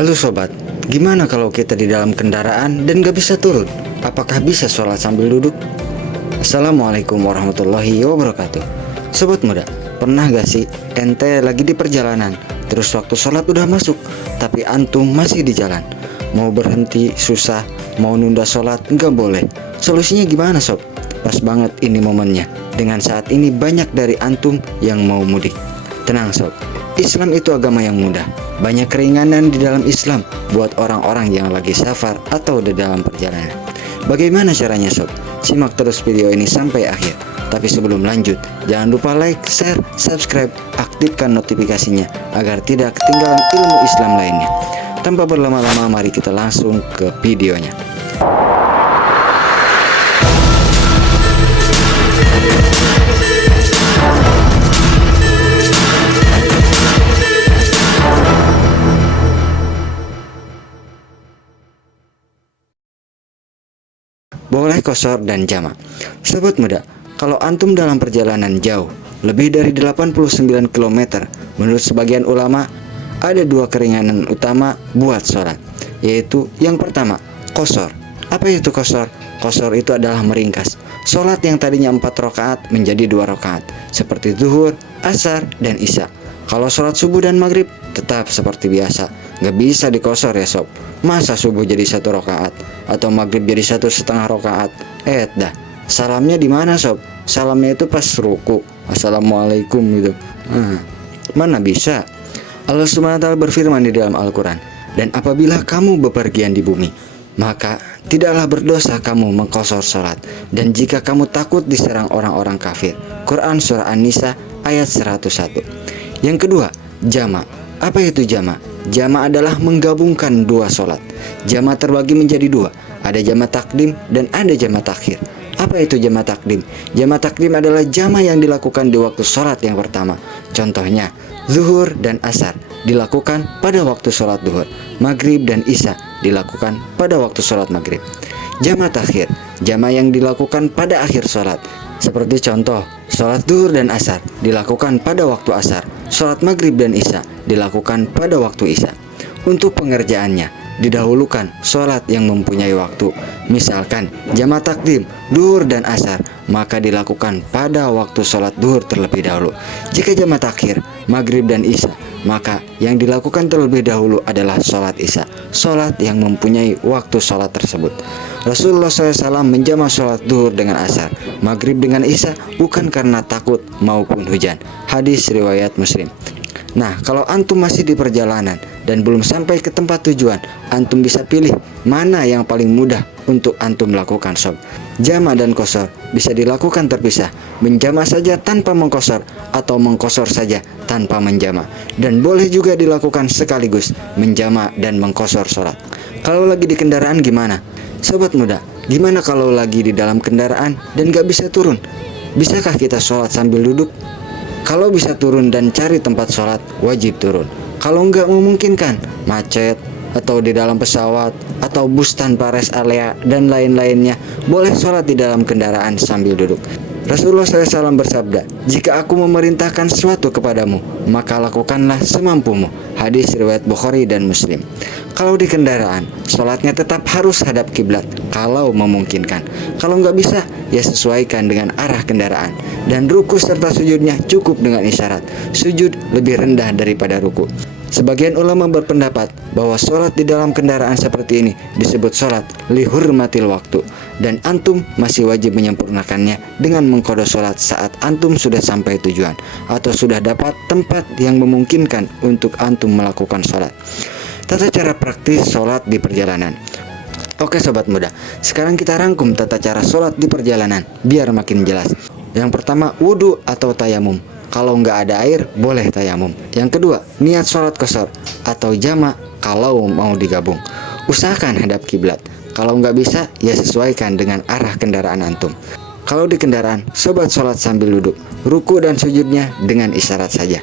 Halo sobat, gimana kalau kita di dalam kendaraan dan gak bisa turun? Apakah bisa sholat sambil duduk? Assalamualaikum warahmatullahi wabarakatuh. Sobat muda, pernah gak sih ente lagi di perjalanan, terus waktu sholat udah masuk, tapi antum masih di jalan? Mau berhenti susah, mau nunda sholat gak boleh. Solusinya gimana sob? Pas banget ini momennya, dengan saat ini banyak dari antum yang mau mudik. Tenang sob, Islam itu agama yang mudah. Banyak keringanan di dalam Islam buat orang-orang yang lagi safar atau di dalam perjalanan. Bagaimana caranya sob? Simak terus video ini sampai akhir. Tapi sebelum lanjut, jangan lupa like, share, subscribe, aktifkan notifikasinya agar tidak ketinggalan ilmu Islam lainnya. Tanpa berlama-lama, mari kita langsung ke videonya. Boleh qashar dan jamak. Sobat muda, kalau antum dalam perjalanan jauh, lebih dari 89 km, menurut sebagian ulama, ada dua keringanan utama buat sholat, yaitu yang pertama, qashar. Apa itu qashar? Qashar itu adalah meringkas. Sholat yang tadinya 4 rakaat menjadi 2 rakaat, seperti zuhur, asar, dan isya. Kalau sholat subuh dan maghrib, tetap seperti biasa. Nggak bisa dikosor ya sob. Masa subuh jadi 1 rakaat atau maghrib jadi 1,5 rakaat? Dah. Salamnya di mana sob? Salamnya itu pas ruku. Assalamualaikum gitu. Mana bisa? Allah SWT berfirman di dalam Al-Quran, dan apabila kamu bepergian di bumi, maka tidaklah berdosa kamu mengqashar salat, dan jika kamu takut diserang orang-orang kafir. Quran Surah An-Nisa ayat 101. Yang kedua, jamak. Apa itu jamak? Jamak adalah menggabungkan dua sholat. Jamak terbagi menjadi dua, ada jamak takdim dan ada jamak takhir. Apa itu jamak takdim? Jamak takdim adalah jamak yang dilakukan di waktu sholat yang pertama. Contohnya, zuhur dan asar dilakukan pada waktu sholat zuhur. Maghrib dan isya dilakukan pada waktu sholat maghrib. Jamak takhir, jamak yang dilakukan pada akhir sholat. Seperti contoh, sholat zuhur dan asar dilakukan pada waktu asar. Sholat maghrib dan isya dilakukan pada waktu isya. Untuk pengerjaannya, didahulukan sholat yang mempunyai waktu. Misalkan jamak takdim, zuhur dan asar, maka dilakukan pada waktu sholat zuhur terlebih dahulu. Jika jamak takhir, maghrib dan isya, maka yang dilakukan terlebih dahulu adalah sholat isya, sholat yang mempunyai waktu sholat tersebut. Rasulullah SAW menjamak sholat zuhur dengan asar, maghrib dengan isya, bukan karena takut maupun hujan. Hadis riwayat Muslim. Nah, kalau antum masih di perjalanan dan belum sampai ke tempat tujuan, antum bisa pilih mana yang paling mudah untuk antum lakukan sob. Jamak dan qashar bisa dilakukan terpisah, menjamak saja tanpa mengqashar atau mengqashar saja tanpa menjamak, dan boleh juga dilakukan sekaligus, menjamak dan mengqashar sholat. Kalau lagi di kendaraan gimana? Sobat muda, gimana kalau lagi di dalam kendaraan dan gak bisa turun? Bisakah kita sholat sambil duduk? Kalau bisa turun dan cari tempat sholat, wajib turun. Kalau nggak memungkinkan, macet, atau di dalam pesawat, atau bus tanpa rest area, dan lain-lainnya, boleh sholat di dalam kendaraan sambil duduk. Rasulullah SAW bersabda, jika aku memerintahkan sesuatu kepadamu, maka lakukanlah semampumu. Hadis riwayat Bukhari dan Muslim. Kalau di kendaraan, sholatnya tetap harus hadap kiblat kalau memungkinkan. Kalau nggak bisa, ya sesuaikan dengan arah kendaraan. Dan ruku serta sujudnya cukup dengan isyarat. Sujud lebih rendah daripada ruku. Sebagian ulama berpendapat bahwa sholat di dalam kendaraan seperti ini disebut sholat lihurmatil waktu, dan antum masih wajib menyempurnakannya dengan mengqadha sholat saat antum sudah sampai tujuan atau sudah dapat tempat yang memungkinkan untuk antum melakukan sholat. Tata cara praktis sholat di perjalanan. Oke sobat muda, sekarang kita rangkum tata cara sholat di perjalanan biar makin jelas. Yang pertama, wudhu atau tayamum. Kalau nggak ada air, boleh tayamum. Yang kedua, niat sholat qashar atau jamak kalau mau digabung. Usahakan hadap kiblat. Kalau nggak bisa, ya sesuaikan dengan arah kendaraan antum. Kalau di kendaraan, sobat sholat sambil duduk. Ruku dan sujudnya dengan isyarat saja.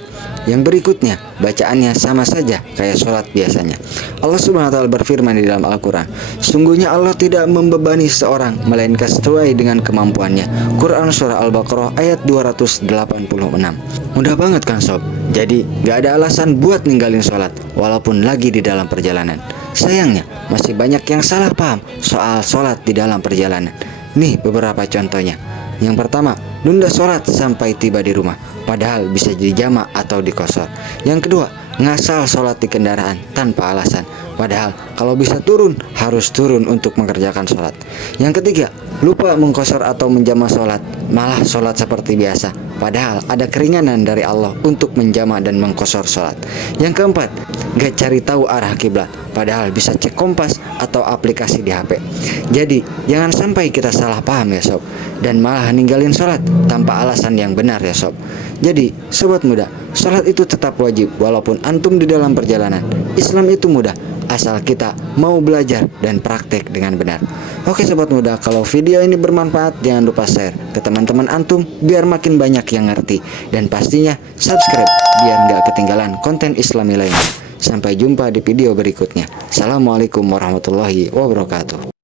Yang berikutnya, bacaannya sama saja kayak sholat biasanya. Allah Subhanahu wa taala berfirman di dalam Al-Qur'an, "Sungguhnya Allah tidak membebani seorang melainkan sesuai dengan kemampuannya." Quran surah Al-Baqarah ayat 286. Mudah banget kan sob? Jadi gak ada alasan buat ninggalin sholat walaupun lagi di dalam perjalanan. Sayangnya masih banyak yang salah paham soal sholat di dalam perjalanan. Nih beberapa contohnya. Yang pertama, nunda sholat sampai tiba di rumah, padahal bisa jadi jamak atau dikosor. Yang kedua, ngasal sholat di kendaraan tanpa alasan, padahal kalau bisa turun, harus turun untuk mengerjakan sholat. Yang ketiga, lupa mengkosor atau menjamak sholat, malah sholat seperti biasa, padahal ada keringanan dari Allah untuk menjamak dan mengkosor sholat. Yang keempat, gak cari tahu arah kiblat, padahal bisa cek kompas atau aplikasi di HP. Jadi, jangan sampai kita salah paham ya sob, dan malah ninggalin sholat tanpa alasan yang benar ya sob. Jadi, sobat muda, sholat itu tetap wajib walaupun antum di dalam perjalanan. Islam itu mudah, asal kita mau belajar dan praktek dengan benar. Oke sobat muda, kalau video ini bermanfaat, jangan lupa share ke teman-teman antum biar makin banyak yang ngerti. Dan pastinya subscribe biar nggak ketinggalan konten Islami lainnya. Sampai jumpa di video berikutnya. Assalamualaikum warahmatullahi wabarakatuh.